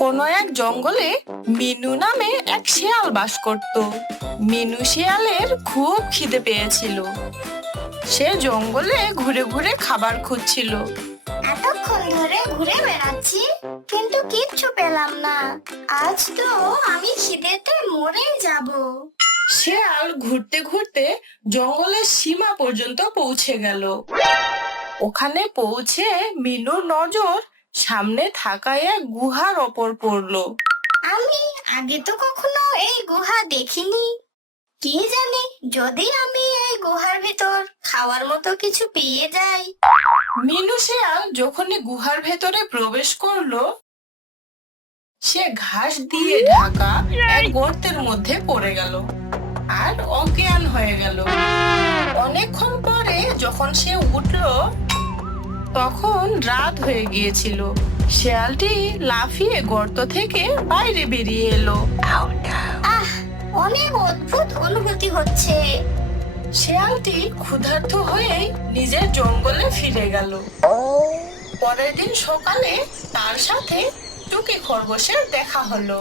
কোনো এক জঙ্গলে মিনু নামে এক শিয়াল বাস করত। মিনু শিয়ালের খুব খিদে পেয়েছিল। সে জঙ্গলে ঘুরে ঘুরে খাবার খুঁজছিল। এতক্ষণ ধরে ঘুরে বেড়াচ্ছি কিন্তু কিচ্ছু পেলাম না। আজ তো আমি খিদেতে মরে যাব। শিয়াল ঘুরতে ঘুরতে জঙ্গলের সীমা পর্যন্ত পৌঁছে গেল। ওখানে পৌঁছে মিনুর নজর সামনে থাকা এক গুহার ওপর পড়লো। আমি আগে তো কখনো এই গুহা দেখিনি। কি জানি যদি আমি এই গুহার ভিতর খাওয়ার মতো কিছু পেয়ে যাই। মিনু শিয়াল যখনই গুহার ভেতরে প্রবেশ করলো, সে ঘাস দিয়ে ঢাকা এক গর্তের মধ্যে পড়ে গেল আর অজ্ঞান হয়ে গেল। অনেকক্ষণ পরে যখন সে উঠলো, তখন রাত হয়ে গিয়েছিল। শিয়ালটি লাফিয়ে গর্ত থেকে বাইরে বেরিয়ে এলো। আহ, অনেক অদ্ভুত অনুভূতি হচ্ছে। শিয়ালটি ক্ষুধার্ত হয়ে নিজের জঙ্গলে ফিরে গেল। পরের দিন সকালে তার সাথে টুকি খরগোশের দেখা হলো।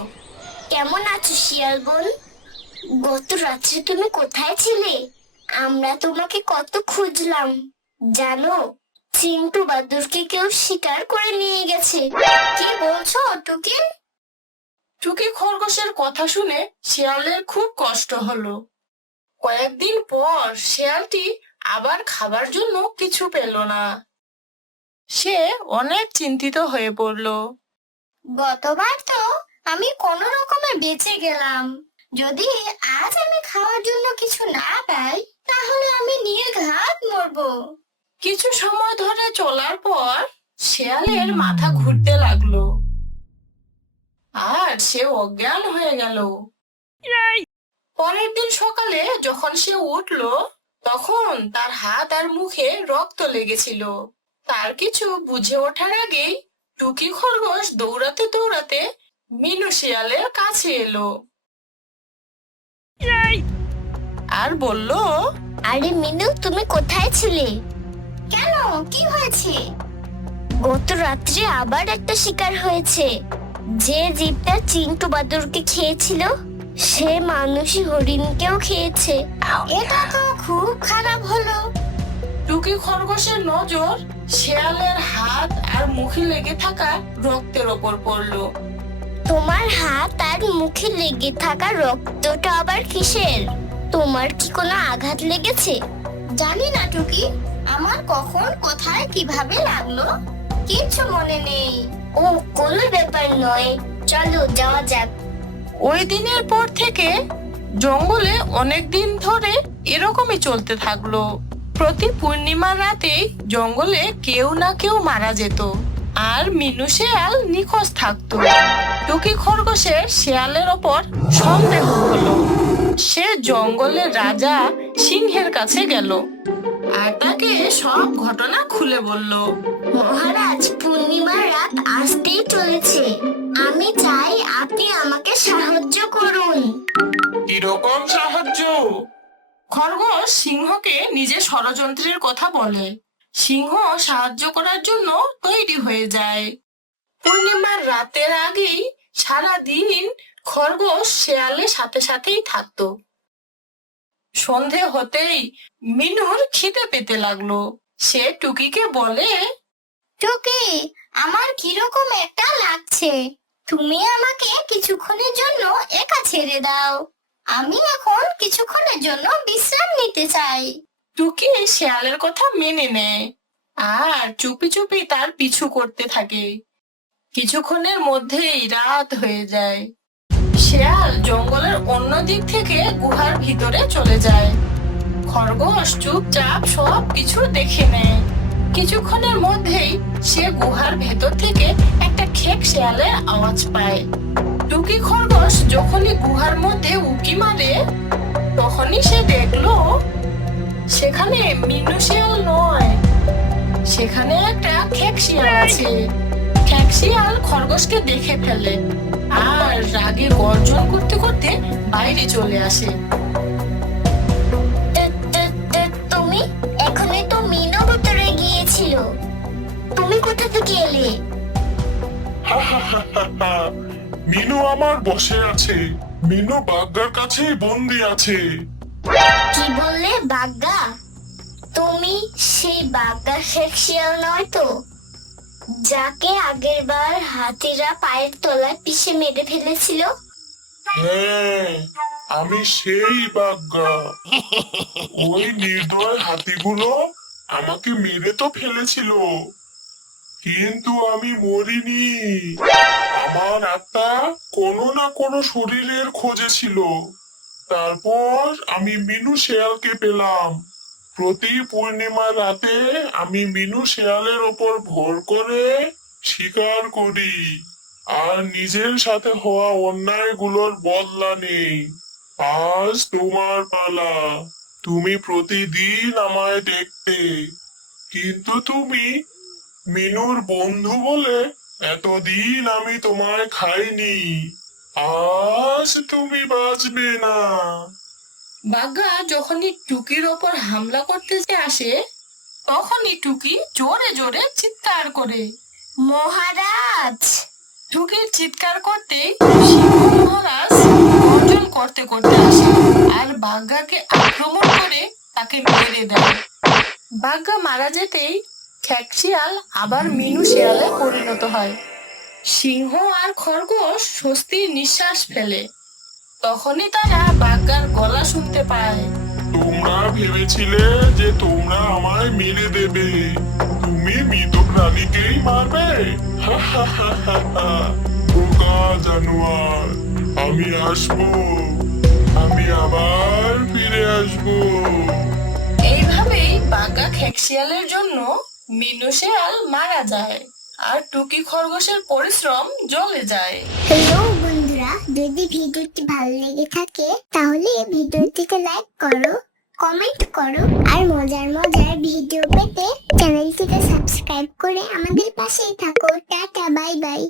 কেমন আছো শিয়াল বোন? গত রাত্রে তুমি কোথায় ছিলে? আমরা তোমাকে কত খুঁজলাম জানো। চিন্টু বাদুরকে কেউ শিকার করে নিয়ে গেছে। কি বলছো টুকি? টুকি খরগোশের কথা শুনে শিয়ালের খুব কষ্ট হলো। কয়েকদিন পর শিয়ালটি আবার খাবার জন্য কিছু পেল না। সে অনেক চিন্তিত হয়ে পড়ল। গতবার তো আমি কোনো রকমে বেঁচে গেলাম। যদি আজ আমি খাওয়ার জন্য কিছু না পাই তাহলে আমি নির্ঘাত মরবো। কিছু সময় ধরে চলার পর শিয়ালের মাথা ঘুরতে লাগলো আর সে অজ্ঞান হয়ে গেল। পরের দিন সকালে যখন সে উঠলো, তখন তার হাত আর মুখে রক্ত লেগেছিল। তার কিছু বুঝে ওঠার আগেই টুকি খরগোশ দৌড়াতে দৌড়াতে মিনু শিয়ালের কাছে এলো আর বলল, আরে মিনু, তুমি কোথায় ছিলে? কেন, কি হয়েছে? গত রাত্রে আবার একটা শিকার হয়েছে। যে জীবটা চিন্টু বাদুরকে খেয়েছিল সে মানুষী হরিণকেও খেয়েছে। এটা তো খুব খারাপ হলো। টুকি খরগোশের নজর শিয়ালের হাত আর মুখে লেগে থাকা রক্তের ওপর পড়লো। তোমার হাত আর মুখে লেগে থাকা রক্তটা আবার কিসের? তোমার কি কোনো আঘাত লেগেছে? জানি না টুকি, আমার কখন কোথায় কিভাবে লাগলো কিছু মনে নেই। ও কোনো ব্যাপার নয়, চলো যাওয়া যাক। ওই দিনের পর থেকে জঙ্গলে অনেক দিন ধরে এরকমই চলতে থাকলো। প্রতি পূর্ণিমার রাতে জঙ্গলে কেউ না কেউ মারা যেত আর মিনু শিয়াল নিখোঁজ থাকতো। টুকি খরগোশের শিয়ালের ওপর সন্দেহ হলো। সে জঙ্গলের রাজা সিংহের কাছে গেল আর তাকে সব ঘটনা খুলে বলল। মহারাজ, পূর্ণিমার রাত আসতেই চলেছে। আমি চাই আপনি আমাকে সাহায্য করুন। কিরকম সাহায্য? খরগোশ সিংহকে নিজের ষড়যন্ত্রের কথা বলে। সিংহ সাহায্য করার জন্য তৈরি হয়ে যায়। পূর্ণিমার রাতের আগেই সারা দিন খরগোশ শেয়ালের সাথে সাথেই থাকতো। সন্ধে হতেই মিনুর খিদে পেতে লাগলো। সে টুকিকে বলে, টুকি, আমার কিরকম একটা লাগছে। তুমি আমাকে কিছুক্ষণের জন্য একা ছেড়ে দাও। আমি এখন কিছুক্ষণের জন্য বিশ্রাম নিতে চাই। টুকি শেয়ালের কথা মেনে নেয় আর চুপি চুপি তার পিছু করতে থাকে। কিছুক্ষণের মধ্যেই রাত হয়ে যায়। শেয়াল জঙ্গলের অন্য দিক থেকে গুহার ভিতরে চলে যায়। খরগোশ চুপচাপ সব কিছু দেখে নেয়। কিছুক্ষণের মধ্যেই সে গুহার ভেতর থেকে একটা খেক শেয়ালের আওয়াজ পায়। টুকি খরগোশ যখনই গুহার মধ্যে উঁকি মারে, তখনই সে দেখলো সেখানে মিনু শিয়াল নয়, সেখানে একটা খেক শিয়াল আছে। খেক শিয়াল খরগোশকে দেখে ফেলে আর রাগে গর্জন করতে করতে বাইরে চলে আসে। তুমি এখনই তো মিনু ভিতরে গিয়েছিল। তুমি কোথা থেকে এলে? মিনু আমার বসে আছে। মিনু বাগ্গার কাছেই বন্দি আছে। কি বললে বাগ্গা? তুমি সেই বাগ্গা শেখ শিয়াল নয় তো, যাকে আগের বার হাতিরা পায়ের তলায় পিষে মেরে ফেলেছিল? হ্যাঁ, আমি সেই বাগ্গা। ওই নির্দয় হাতিগুলো আমাকে মেরে তো ফেলেছিল, কিন্তু আমি মরিনি। আমার আত্মা কোনো না কোনো শরীরের খোঁজে ছিল। তারপর আমি মিনু শেয়ালকে পেলাম। প্রতি পূর্ণিমা রাতে আমি মিনু শেয়ালের ওপর ভর করে শিকার করি, আর নিজের সাথে হওয়া অন্যায়গুলোর বদলা নেই। আজ তোমার পালা। তুমি প্রতিদিন আমায় দেখতে, কিন্তু তুমি মিনুর বন্ধু বলে এতদিন আমি তোমায় খাইনি। আজ তুমি বাঁচবে না। বাঘা যখনই টুকির ওপর হামলা করতে আসে, তখনই টুকি জোরে জোরে চিৎকার করে। মহারাজ! টুকির চিৎকার করতেই সিংহ মহারাজ গর্জন করতে করতে আসে আর বাঘাকে আক্রমণ করে তাকে মেরে দেয়। বাঘা মারা যেতেই খ্যাক শিয়াল আবার মিনু শিয়ালে পরিণত হয়। সিংহ আর খরগোশ স্বস্তির নিঃশ্বাস ফেলে। তখনই তারা বাঘার গলা শুনতে পায়। তোমরা ভেবেছিলে যে তোমরা আমায় মেরে দেবে, তুমি মৃত প্রাণীকেই মারবে। বোকা জানোয়ার, আমি আসবো, আমি আবার ফিরে আসবো। এইভাবেই বাঘা খ্যাক শিয়ালের জন্য মিনু শিয়াল মারা যায় আর টুকি খরগোশের পরিশ্রম জ্বলে যায়। হ্যালো বন্ধুরা, যদি ভিডিওটি ভালো লেগে থাকে তাহলে ভিডিওটিকে লাইক করো, কমেন্ট করো, আর মজার মজার ভিডিও পেতে চ্যানেলটিকে সাবস্ক্রাইব করে আমাদের পাশেই থাকো। Tata, bye bye.